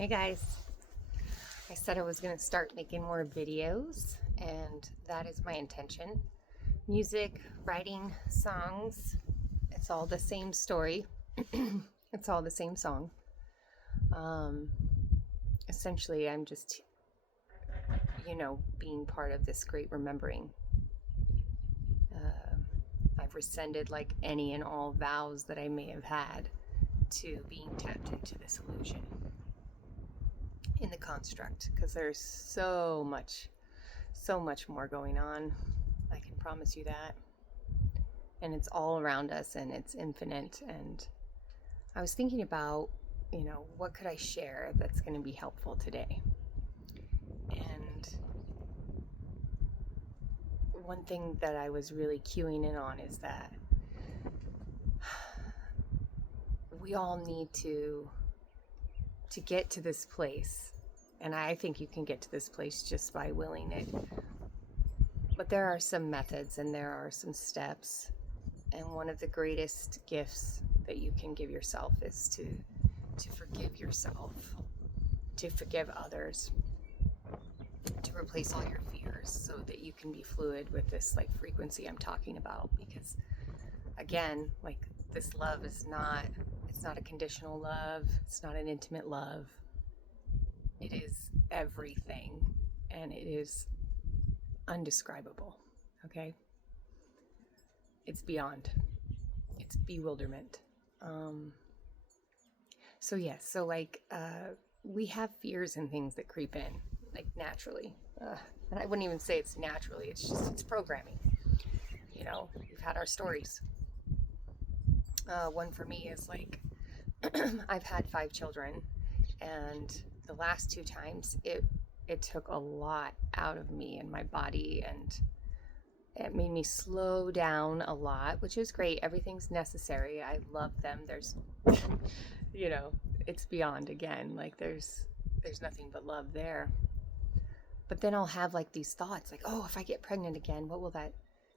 Hey guys, I said I was going to start making more videos, and that is my intention. Music, writing, songs, it's all the same story. It's all the same song. Um, Essentially, I'm just, being part of this great remembering. Uh, I've rescinded like any and all vows that I may have had to being tapped into this illusion in the construct because there's so much more going on. I can promise you that. And it's all around us and it's infinite. And I was thinking about, what could I share that's going to be helpful today? And one thing that I was really cueing in on is that we all need to get to this place. And I think you can get to this place just by willing it. But there are some methods and there are some steps. And one of the greatest gifts that you can give yourself is to forgive yourself, to forgive others, to replace all your fears so that you can be fluid with this like frequency I'm talking about. Because again, like this love is it's not a conditional love, it's not an intimate love. It is everything and it is undescribable. Okay? It's beyond. It's bewilderment. So yes, so like we have fears and things that creep in, like naturally. And I wouldn't even say it's naturally. It's programming. We've had our stories. One for me is like I've had 5 children, and the last 2 times it took a lot out of me and my body, and it made me slow down a lot, which is great. Everything's necessary. I love them. There's, it's beyond again. Like there's nothing but love there. But then I'll have like these thoughts like, oh, if I get pregnant again, what will that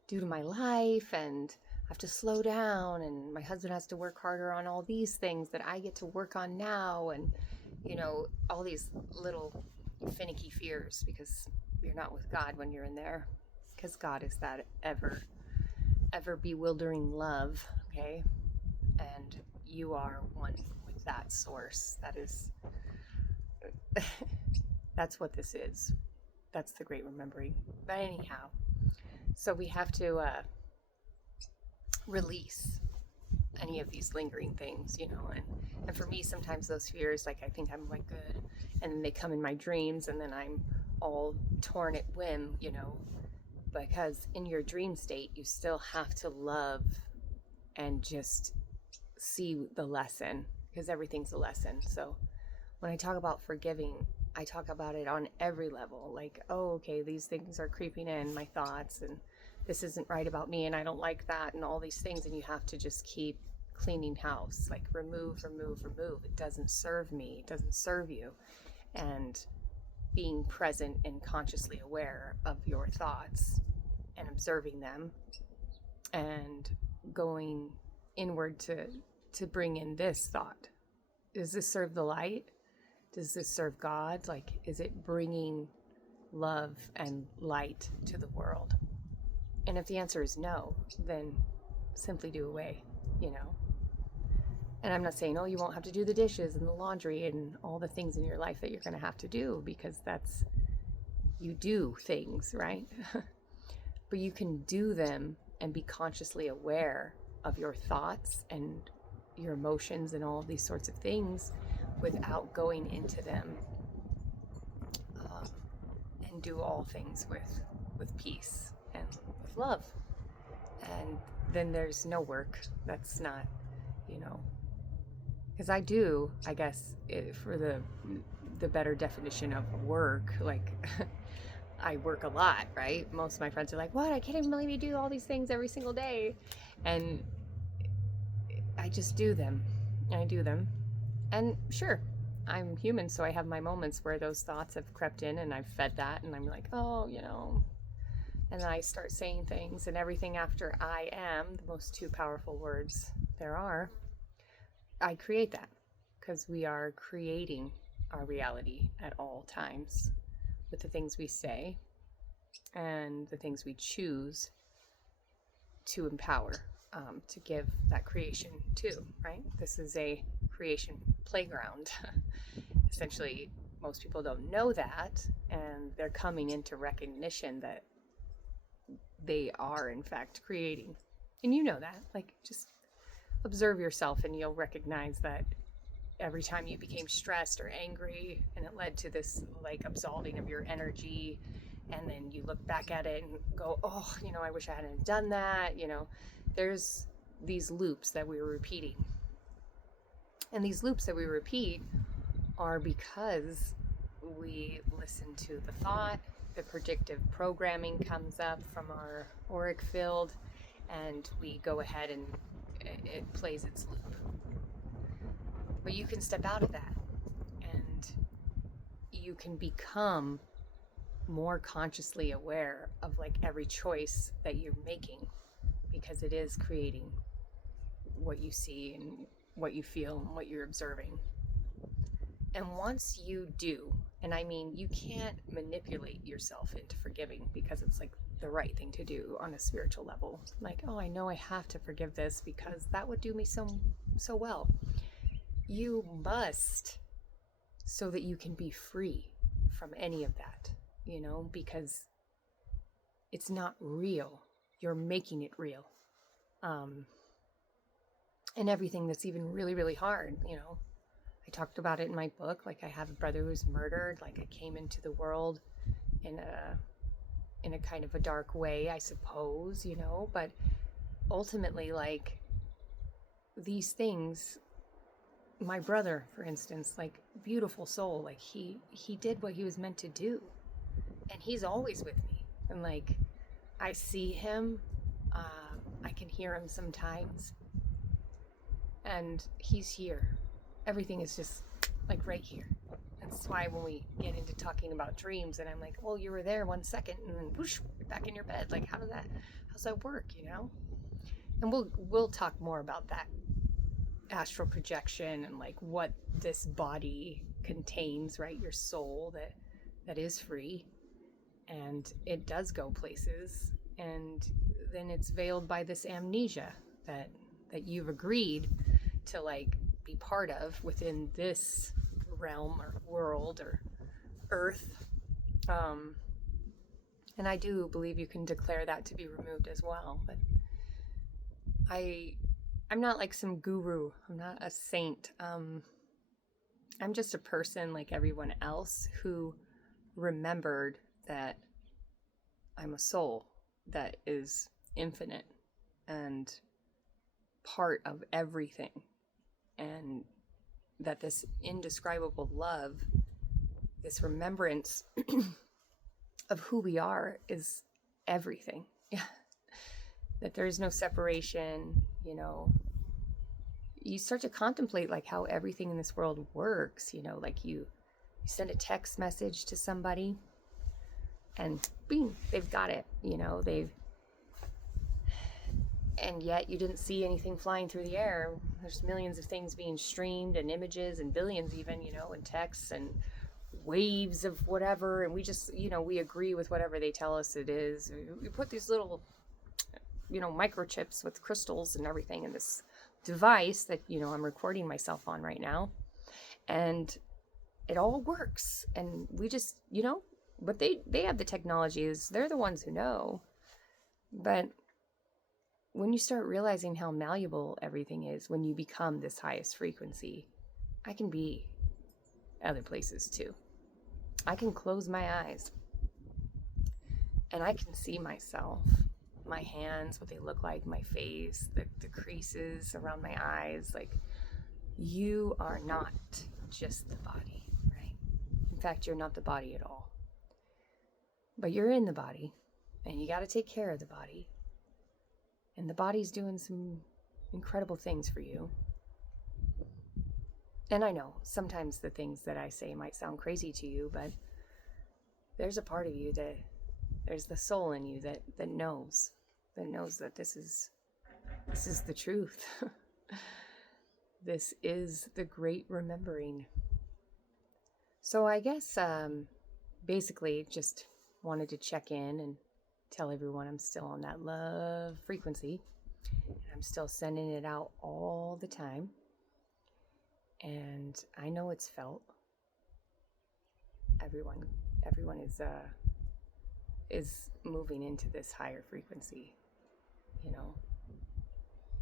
do to my life? And I have to slow down, and my husband has to work harder on all these things that I get to work on now. And, all these little finicky fears because you're not with God when you're in there. Because God is that ever bewildering love, okay? And you are one with that source. That's what this is. That's the great remembering. But anyhow, so we have to release any of these lingering things, and for me, sometimes those fears, like I think I'm like good, and then they come in my dreams, and then I'm all torn at whim, because in your dream state, you still have to love and just see the lesson, because everything's a lesson. So when I talk about forgiving, I talk about it on every level. Like, oh, okay, these things are creeping in, my thoughts, and this isn't right about me, and I don't like that, and all these things. And you have to just keep cleaning house, like remove. It doesn't serve me, it doesn't serve you. And being present and consciously aware of your thoughts and observing them and going inward to bring in this thought. Does this serve the light? Does this serve God? Like, is it bringing love and light to the world? And if the answer is no, then simply do away, And I'm not saying, oh, you won't have to do the dishes and the laundry and all the things in your life that you're going to have to do, because you do things, right? But you can do them and be consciously aware of your thoughts and your emotions and all of these sorts of things without going into them, and do all things with peace and with love. And then there's no work. That's not, because I guess, for the better definition of work, like I work a lot, right? Most of my friends are like, what? I can't even believe you do all these things every single day. And I just do them. I do them. And sure, I'm human, so I have my moments where those thoughts have crept in and I've fed that, and I'm like, oh, and then I start saying things, and everything after I am, the most two powerful words there are, I create that, because we are creating our reality at all times with the things we say and the things we choose to empower, to give that creation to, right? This is a creation playground. Essentially, most people don't know that, and they're coming into recognition that they are, in fact, creating. And you know that. Like, just observe yourself, and you'll recognize that every time you became stressed or angry, and it led to this, like, absolving of your energy, and then you look back at it and go, oh, I wish I hadn't done that. There's these loops that we were repeating. And these loops that we repeat are because we listen to the thought, the predictive programming comes up from our auric field, and we go ahead and it plays its loop. But you can step out of that, and you can become more consciously aware of, like, every choice that you're making, because it is creating what you see and what you feel and what you're observing. And once you do, and I mean, you can't manipulate yourself into forgiving because it's like the right thing to do on a spiritual level. Like, oh, I know I have to forgive this because that would do me so well. You must, so that you can be free from any of that, because it's not real. You're making it real. And everything that's even really, really hard, I talked about it in my book. Like, I have a brother who's murdered. Like, I came into the world in a kind of a dark way, I suppose, but ultimately, like, these things, my brother, for instance, like, beautiful soul, like, he did what he was meant to do, and he's always with me. And, like, I see him, I can hear him sometimes, and he's here. Everything is just, like, right here. That's why when we get into talking about dreams, and I'm like, well, you were there 1 second, and then whoosh, you're back in your bed. Like, how's that work, And we'll talk more about that astral projection and, like, what this body contains, right? Your soul that is free, and it does go places, and then it's veiled by this amnesia that you've agreed to, like, be part of within this realm or world or earth. And I do believe you can declare that to be removed as well. But I'm not like some guru. I'm not a saint. I'm just a person like everyone else who remembered that I'm a soul that is infinite and part of everything, and that this indescribable love, this remembrance of who we are, is everything. That there is no separation. You start to contemplate, like, how everything in this world works. Like, you send a text message to somebody, and bing, they've got it. And yet you didn't see anything flying through the air. There's millions of things being streamed, and images, and billions even, and texts and waves of whatever. And we just, we agree with whatever they tell us it is. We put these little, microchips with crystals and everything in this device that, I'm recording myself on right now. And it all works. And we just, but they have the technologies. They're the ones who know. But when you start realizing how malleable everything is, when you become this highest frequency, I can be other places too. I can close my eyes and I can see myself, my hands, what they look like, my face, the creases around my eyes. Like, you are not just the body, right? In fact, you're not the body at all. But you're in the body, and you got to take care of the body. And the body's doing some incredible things for you. And I know sometimes the things that I say might sound crazy to you, but there's a part of you there's the soul in you that knows that this is the truth. This is the great remembering. So I guess basically just wanted to check in and tell everyone I'm still on that love frequency. I'm still sending it out all the time. And I know it's felt. Everyone everyone is moving into this higher frequency, you know.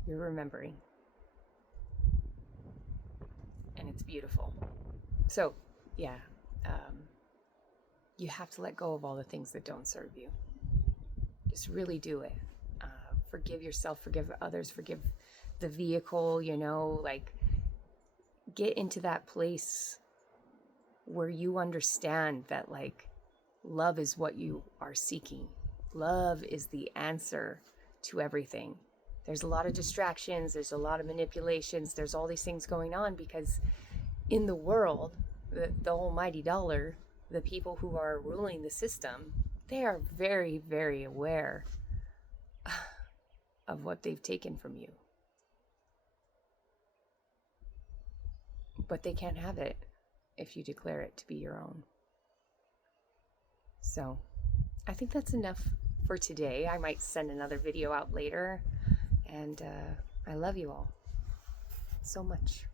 You're remembering. And it's beautiful. So, yeah, you have to let go of all the things that don't serve you. Just really do it. Forgive yourself, forgive others, forgive the vehicle, you know, like get into that place where you understand that, like, love is what you are seeking. Love is the answer to everything. There's a lot of distractions, there's a lot of manipulations, there's all these things going on because in the world, the almighty dollar, the people who are ruling the system, they are very, very aware of what they've taken from you. But they can't have it if you declare it to be your own. So I think that's enough for today. I might send another video out later. And I love you all so much.